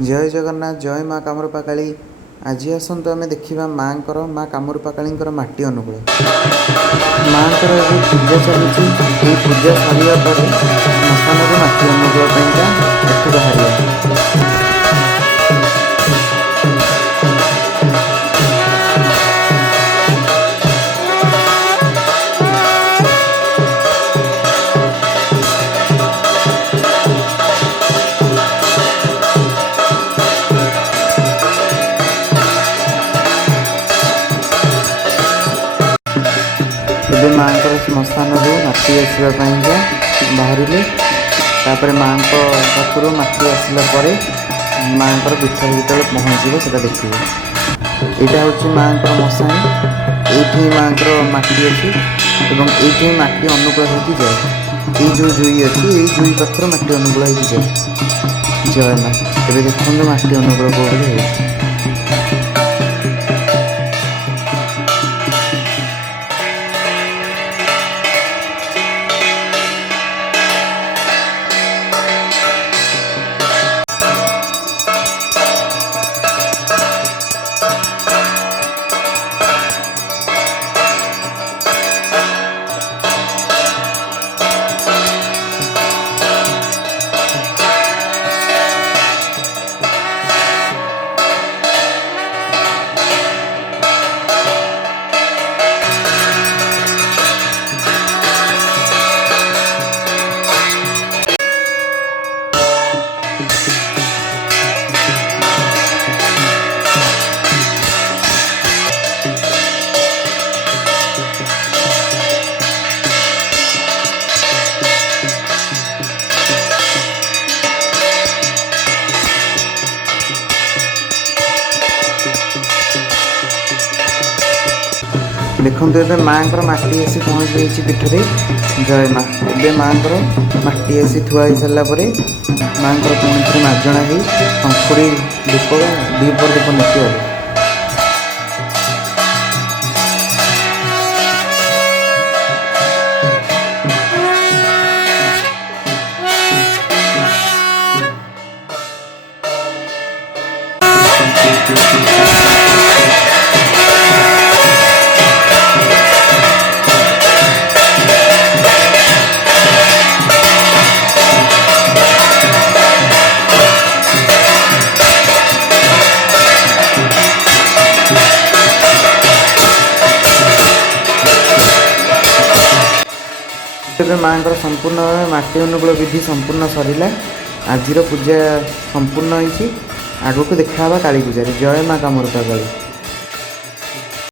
जय जगन्नाथ जय माँ कामरूपा काली। आज आसतु आम देखा माँ कामरूपा काली माटी अनुकूल माँ पूजा चलती पूजा सरिया पर मशान माटी अनुकूल एठू बाहर ଏବେ ମାଆଙ୍କର ଶ୍ମଶାନରୁ ମାଟି ଆସିବା ପାଇଁକା ବାହାରିଲେ। ତାପରେ ମାଆଙ୍କ ପାଖରୁ ମାଟି ଆସିଲା ପରେ ମାଆଙ୍କର ପୀଠରେ ଯେତେବେଳେ ପହଞ୍ଚିବ ସେଇଟା ଦେଖିବେ। ଏଇଟା ହେଉଛି ମାଆଙ୍କର ମଶାଣି। ଏଇଠି ମାଆଙ୍କର ମାଟି ଅଛି ଏବଂ ଏଇଠି ମାଟି ଅନୁକୂଳ ହେଇକି ଯାଏ। ଏଇ ଯେଉଁ ଜୁଇ ଅଛି ଏଇ ଜୁଇ ପାଖରୁ ମାଟି ଅନୁକୂଳ ହେଇକି ଯାଏ। ଜୟ ମା। ଏବେ ଦେଖନ୍ତୁ ମାଟି ଅନୁକୂଳ କୋଉଠି ହେଉଛି। देखते ए माँ माटी आसी पहुँच जाइए पीठरे। जय माँ। ए माँ माटी आसी थुआ सारापर माँ पुणी थे मार्जना हो शंखुड़ी दीप दीपर दीप नीति है। माँ संपूर्ण माटी अनुकूल विधि संपूर्ण सरला। आज पूजा संपूर्ण होती। आगक देखा काली पूजा। जय माँ कामरूपा काली।